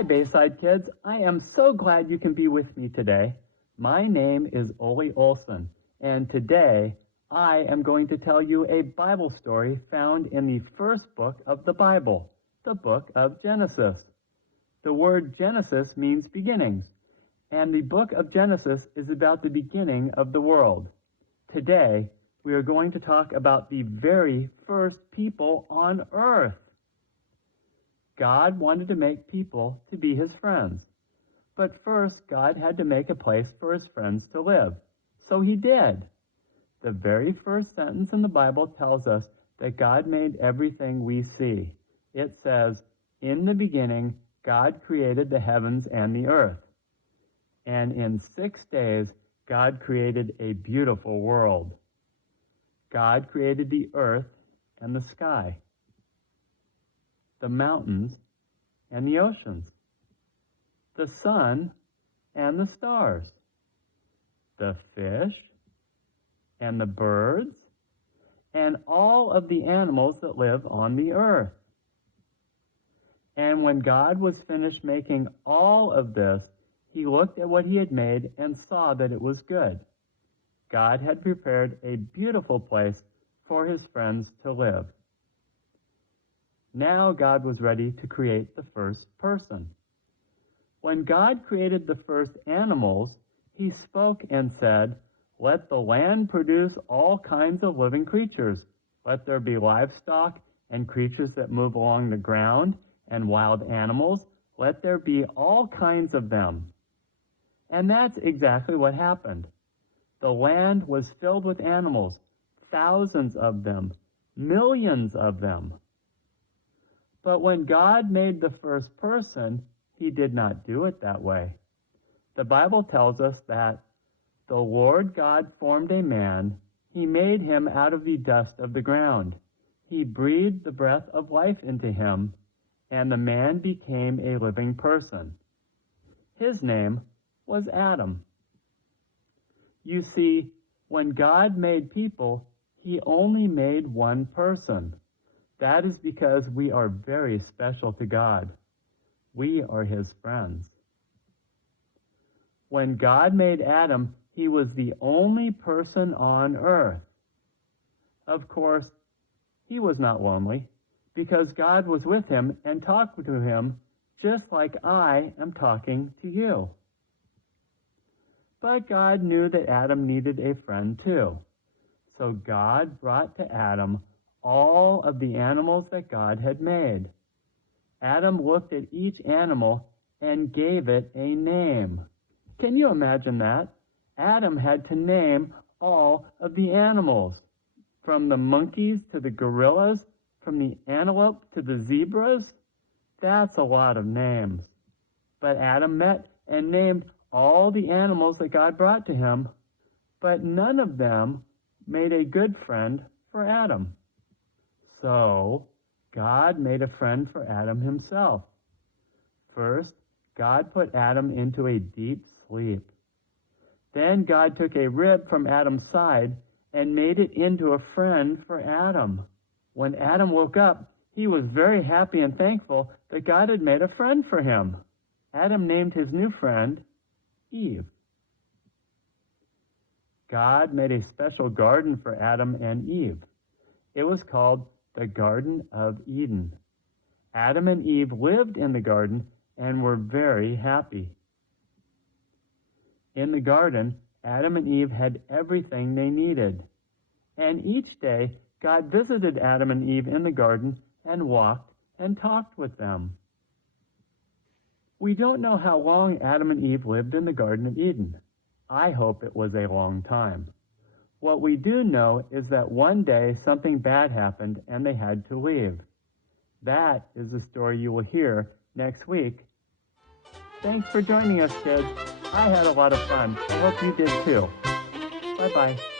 Hi, Bayside kids. I am so glad you can be with me today. My name is Ole Olson, and today I am going to tell you a Bible story found in the first book of the Bible, the book of Genesis. The word Genesis means beginnings, and the book of Genesis is about the beginning of the world. Today, we are going to talk about the very first people on earth. God wanted to make people to be his friends. But first, God had to make a place for his friends to live. So he did. The very first sentence in the Bible tells us that God made everything we see. It says, "In the beginning, God created the heavens and the earth." And in 6 days, God created a beautiful world. God created the earth and the sky, the mountains and the oceans, the sun and the stars, the fish and the birds, and all of the animals that live on the earth. And when God was finished making all of this, he looked at what he had made and saw that it was good. God had prepared a beautiful place for his friends to live. Now God was ready to create the first person. When God created the first animals, he spoke and said, "Let the land produce all kinds of living creatures. Let there be livestock and creatures that move along the ground and wild animals. Let there be all kinds of them." And that's exactly what happened. The land was filled with animals, thousands of them, millions of them. But when God made the first person, he did not do it that way. The Bible tells us that the Lord God formed a man. He made him out of the dust of the ground. He breathed the breath of life into him, and the man became a living person. His name was Adam. You see, when God made people, he only made one person. That is because we are very special to God. We are his friends. When God made Adam, he was the only person on earth. Of course, he was not lonely because God was with him and talked to him just like I am talking to you. But God knew that Adam needed a friend too. So God brought to Adam all of the animals that God had made. Adam looked at each animal and gave it a name. Can you imagine that? Adam had to name all of the animals, from the monkeys to the gorillas, from the antelope to the zebras. That's a lot of names. But Adam met and named all the animals that God brought to him, but none of them made a good friend for Adam. So God made a friend for Adam himself. First, God put Adam into a deep sleep. Then God took a rib from Adam's side and made it into a friend for Adam. When Adam woke up, he was very happy and thankful that God had made a friend for him. Adam named his new friend Eve. God made a special garden for Adam and Eve. It was called the Garden of Eden. Adam and Eve lived in the garden and were very happy. In the garden, Adam and Eve had everything they needed. And each day, God visited Adam and Eve in the garden and walked and talked with them. We don't know how long Adam and Eve lived in the Garden of Eden. I hope it was a long time. What we do know is that one day something bad happened and they had to leave. That is the story you will hear next week. Thanks for joining us, kids. I had a lot of fun. I hope you did too. Bye-bye.